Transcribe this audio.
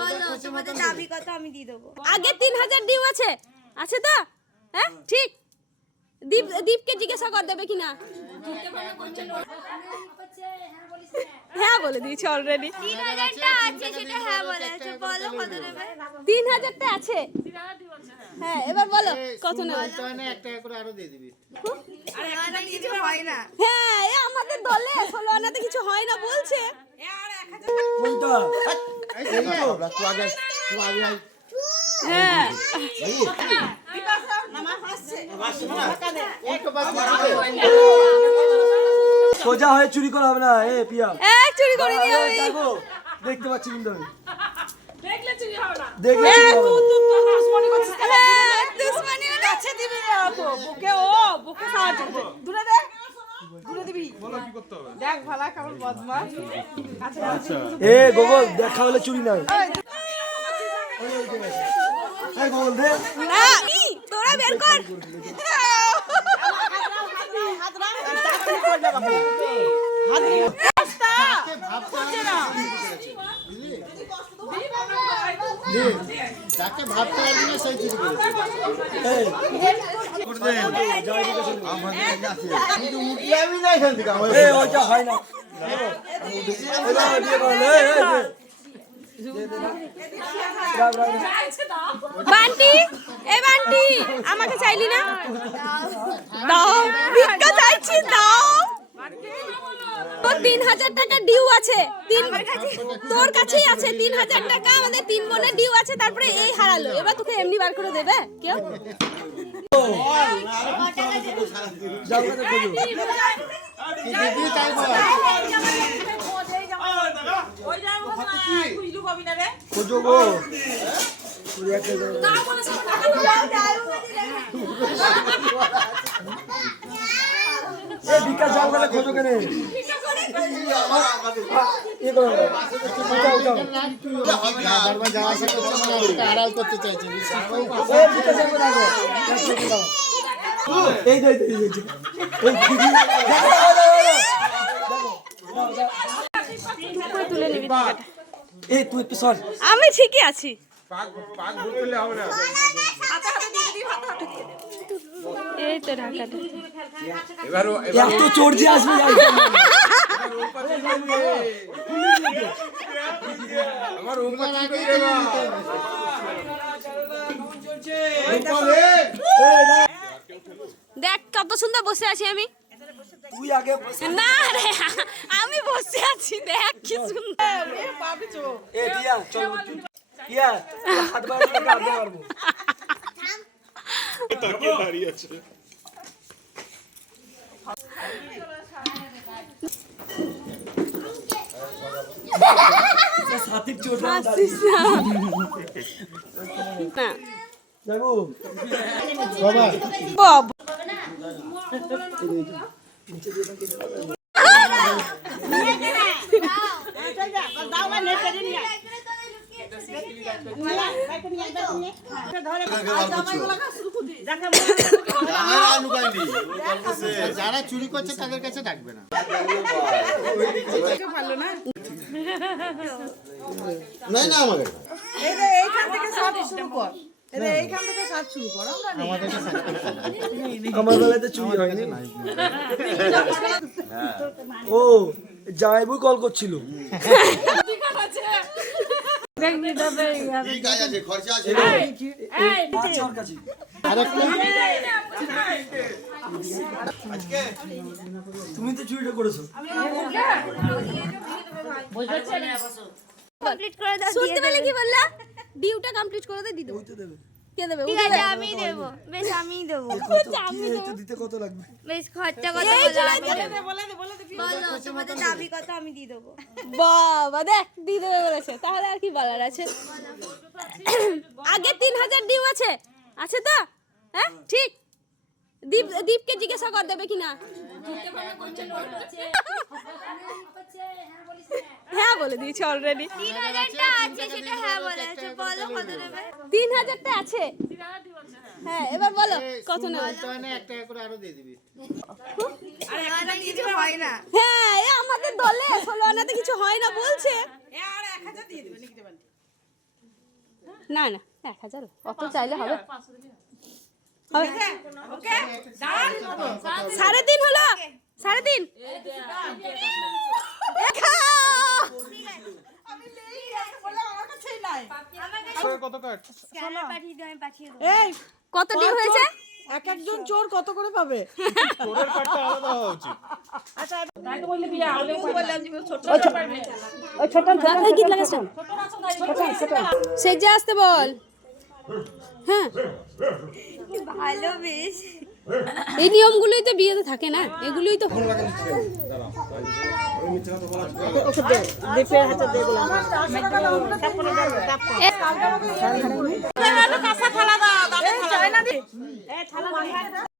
বলো তোমাদের দাবি কত আমি দিয়ে দেবো। আগে তিন হাজার ডিউ আছে। আছে তো? হ্যাঁ? ঠিক। দীপ দীপকে জিজ্ঞাসা কর দেবে কিনা? হ্যাঁ বলে দিয়েছে অলরেডি তিন হাজারটা আছে সেটা হ্যাঁ বলে আছে বলো কত নেবে? তিন হাজারটা আছে। হ্যাঁ এবার বলো কত নেবে? এক টাকা করে আরও দিয়ে দিবি। কিছু হয় না। হ্যাঁ আমাদের দলে ষোলো আনাতে কিছু হয় না বলছে। কোনটা সোজা হয়ে চুরি করা হবে না এ পিয়া। চুরি করে। দেখতে পাচ্ছি কিন্তু আমি। দেখলে চুরি হবে না। দেখলে চুরি হবে। না। বুকে ও বুকে সাহায্য দূরে দে। দূরে দিবি? দেখ ভালা কেমন বদমাস কাছে কাছে এ গোগল দেখা হলে চুরি নাই। এই গোগল দে। না তোরা বের কর। যাকে ভাবতে না সেই আমাকে চাইলি না? দাও। ভিক্ষা চাইছি দাও। তিন হাজার টাকা ডিউ আছে। তিন তোর কাছেই আছে তিন হাজার টাকা, আমাদের তিন বোনের ডিউ আছে, তারপরে এই হারালো। এবার তোকে এমনি বার করে দেবে, কেউ? বিকাশ যাও খোঁজো কেনে। আড়াল করতে চাইছে। এই তুই একটু সর আমি ঠিকই আছি এই তো ঢাকাটা এত দেখ কত সুন্দর বসে আছি আমি। তুই আগে না রে আমি বসে আছি দেখ কি সুন্দর। এ টিয়া চল। হাত বাড়াবো মারবো যারা চুরি করছে তাদের কাছে ডাকবে না নাই না আমাদের। এইখান থেকে কাজ শুরু কর। এইখান থেকে কাজ শুরু কর আমার বেলাতে চুরি হয়নি? ও জামাইবু কল করছিল আছে ওর কাছে আরেকটা তুমি তো চুরিটা করেছ। কমপ্লিট করে দাও শুনতে পেলে কি বললা? ডিউটা কমপ্লিট করে দে দি দেবো। তো দেবে। কে দেবে? ঠিক আছে আমি দেবো। বেশ আমি দেবো। কত কি হয়তো দিতে কত লাগবে? বেশ খরচা কত এই বলো আমি দে বলে দে বলো তোমাদের দাবি কত আমি দিয়ে দেবো। বাবা দেখ দি দেবে বলেছে। তাহলে আর কি বলার আছে? আগে তিন হাজার ডিউ আছে। আছে তো? হ্যাঁ? ঠিক। দীপ দীপকে জিজ্ঞাসা কর দেবে কিনা। হ্যাঁ বলে দিয়েছে অলরেডি তিন হাজারটা আছে সেটা হ্যাঁ বলে আছে। বলো কত নেবে তিন হাজারটা আছে। হ্যাঁ এবার বলো কত নেবে? তো এক টাকা করে আরও দিয়ে দিবি। কিছু হয় না। হ্যাঁ এ আমাদের দলে ষোলো আনাতে কিছু হয় না বলছে। আর এক হাজার দিয়ে দেবে লিখে দেবেন? না না এক হাজার অত চাইলে হবে। হবে। সাড়ে তিন হলো। সাড়ে তিন। কত কাট পাঠিয়ে দিও আমি পাঠিয়ে দেবো। এই কত ডিউ হয়েছে? এক একজন চোর কত করে পাবে? আলাদা হওয়া উচিত। গীত আসতে বল। হ্যাঁ। ভালো বেশ এই নিয়মগুলোই তো বিয়েতে থাকে না এগুলোই তো থালা দাও। থালা